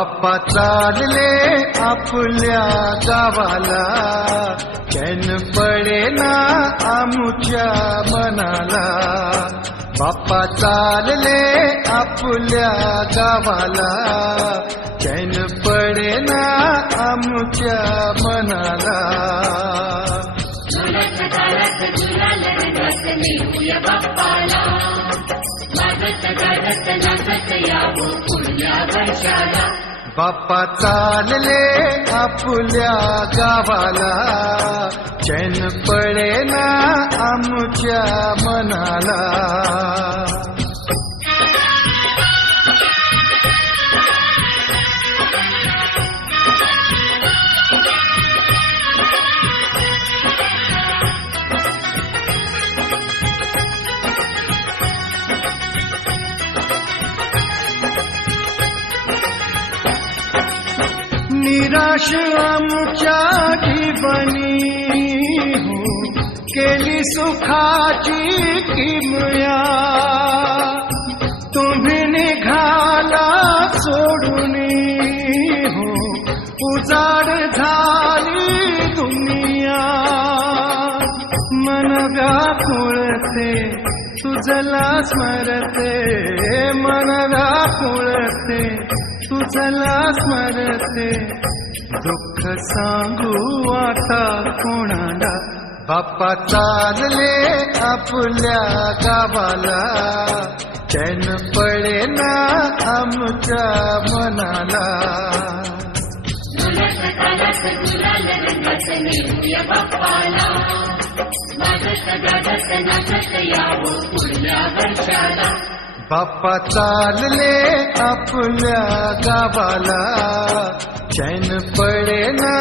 बाप्पा चालले आपल्या गावाला, चैन पडेना आमुच्या मनाला. बाप्पा चालले आपल्या गावाला, चैन पडेना आमुच्या मनाला. बाप्पा चालले आपल्या गावाला, चैन पडेना आमुच्या मनाला. निराश आमुच्या जीवनी हो, केली सुखाची किमया. तुम्ही निघाला सोडून हो, उजाड झाली दुनिया. मन व्याकुळते तुझला स्मरते, मन व्याकुळते तुझला स्मरते. दुःख सांगू आता कोणाला. बाप्पा चालले आपल्या गावाला, चैन पडेना आमच्या मनाला. बाप्पा चालले आपल्या गावाला, चैन पडेना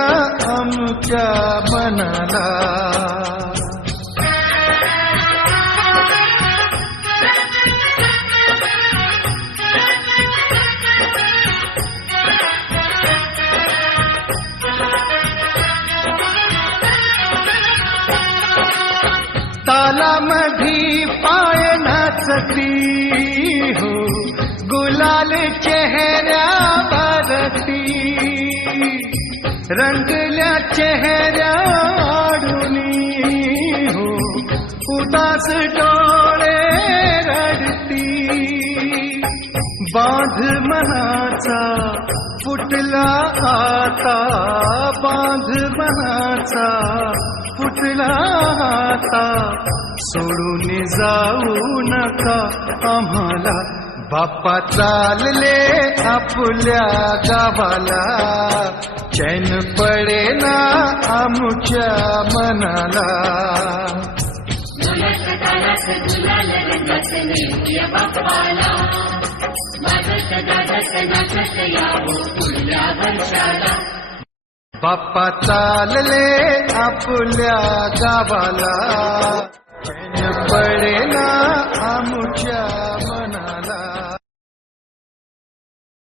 आमच्या मनाला. तालामधी पाय नाचती हो, गुलाल चेहऱ्यावरती. रंगल्या चेहऱ्यावरूनी हो, उदास डोळे रडती. बांध मनाचा फुटला आता, बांध मनाचा फुटला आता. सोडून जाऊ नका आम्हाला. बाप्पा चालले आपल्या गावाला, चैन पडेना आमुच्या मनाला. बाप्पा चालले आपल्या गावाला, चैन पडेना आमुच्या